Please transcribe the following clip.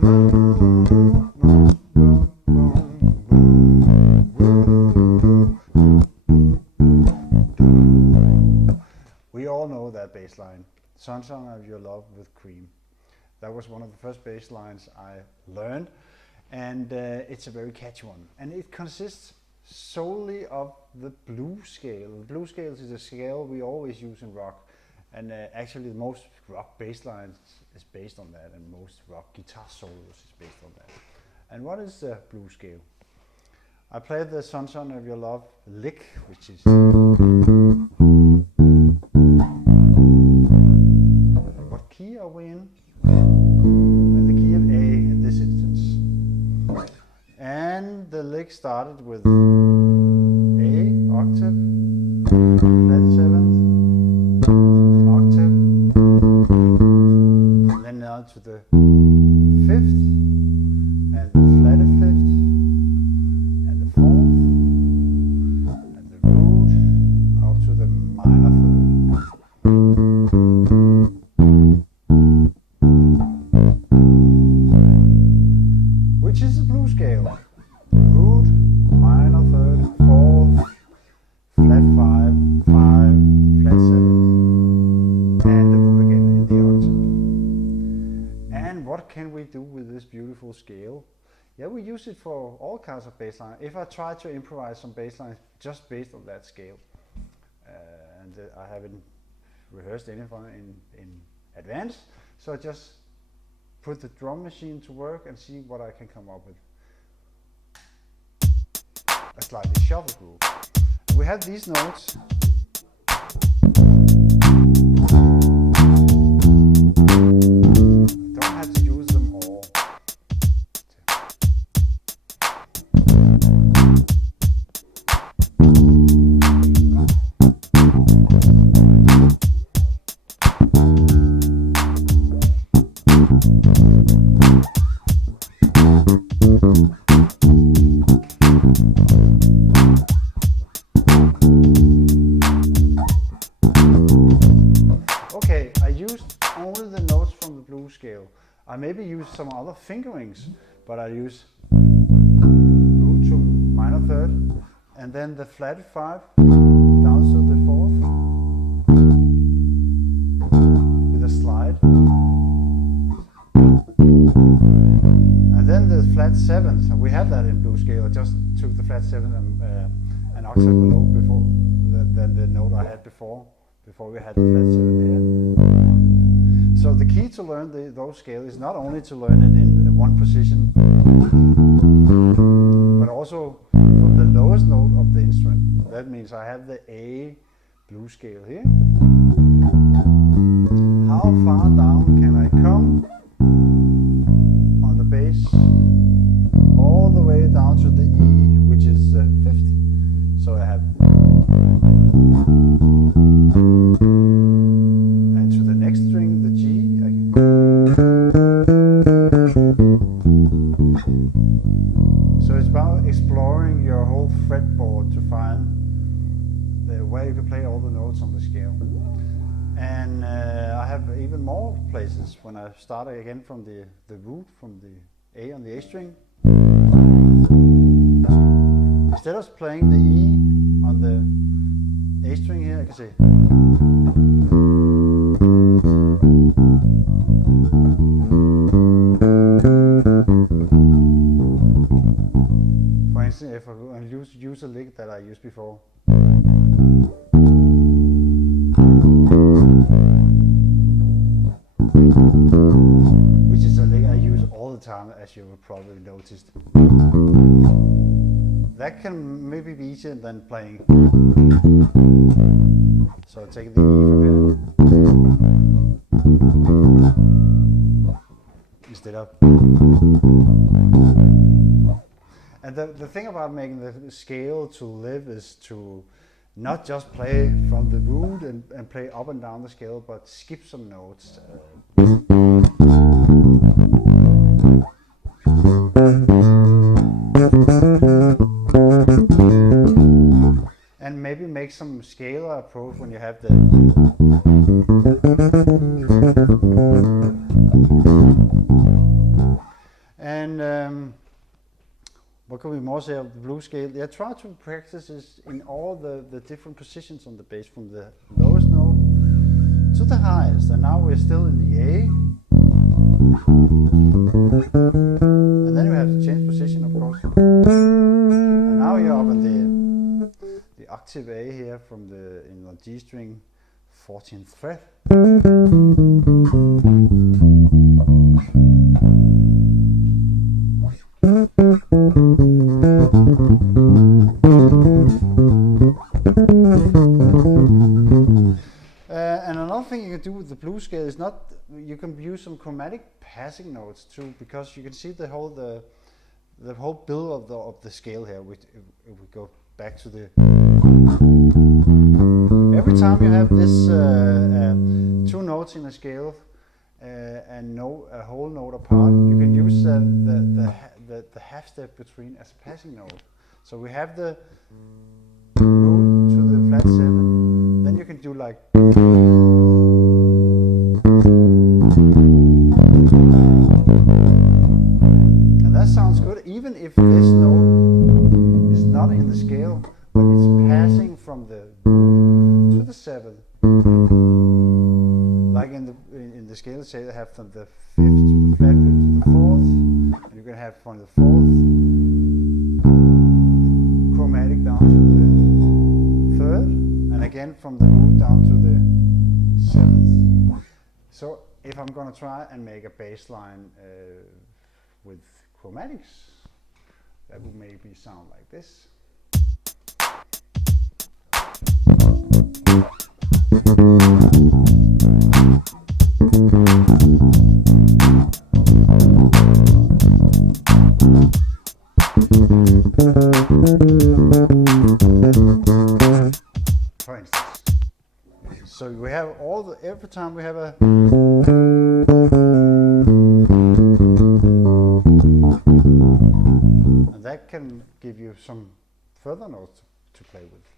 We all know that bass line, Sunshine of Your Love with Cream. That was one of the first bass lines I learned, and it's a very catchy one. And it consists solely of the blues scale. The blues scale is a scale we always use in rock, and actually most rock bass lines is based on that, and most rock guitar solos is based on that. And what is the blues scale? I played the Sunshine of Your Love lick, which is what key are we in? We're in the key of A in this instance. And the lick started with A, octave, flat 7th, octave, and then now to the 5th, and the flatted 5th, and the 4th, and the root, up to the minor 3rd. Which is a blues scale. Root, minor 3rd, 4th, flat 5, 5, flat 7th, and the root again in the octave. And what can we do with this beautiful scale? Yeah, we use it for all kinds of bass lines. If I try to improvise some bass lines just based on that scale, and I haven't rehearsed anything in advance, so I just put the drum machine to work and see what I can come up with. A slightly shuffle groove. We have these notes. Don't have to use them all. Okay, I used only the notes from the blues scale. I maybe use some other fingerings, but I use root to minor 3rd, and then the flatted 5 down to the 4th with a slide, and then the flat 7th. We have that in blues scale. I just took the flat 7th and an octave below before than the note I had before we had the flat 7th here. So the key to learn those scales is not only to learn it in one position, but also from the lowest note of the instrument. That means I have the A blues scale here. How far down can I come on the bass? All the way down to the E, which is the 5th. So I have, and to the next string, the G. So it's about exploring your whole fretboard to find where you can play all the notes on the scale. And I have even more places when I start again from the root, from the A on the A string. Instead of playing the E on the A string here, I can say. For instance, if I use a lick that I used before. Which is a lick I use all the time, as you have probably noticed. That can maybe be easier than playing. So I take the E from here instead of. And the thing about making the scale to live is to not just play from the root and play up and down the scale, but skip some notes. And maybe make some scalar approach when you have the. What can we more say of the blues scale? Yeah, try to practice this in all the different positions on the bass, from the lowest note to the highest. And now we're still in the A. And then we have to change position, of course. And now you're up in the octave A here from in the G string, 14th fret. And another thing you can do with the blues scale is you can use some chromatic passing notes too, because you can see the whole build of the scale here. If we go back to the, every time you have this two notes in a scale and a whole note apart, you can use the half step between as a passing note. So we have the root to the flat 7, then you can do like, and that sounds good even if this note is not in the scale, but it's passing from the root to the 7. Like in the scale, say they have from the 5th to the flat 5th to the 4th, and you can have from the 4th chromatic down to the 3rd, and again from the root down to the 7th. So if I'm going to try and make a bass line with chromatics, that would maybe sound like this. For instance. So we have every time we have a, and that can give you some further notes to play with.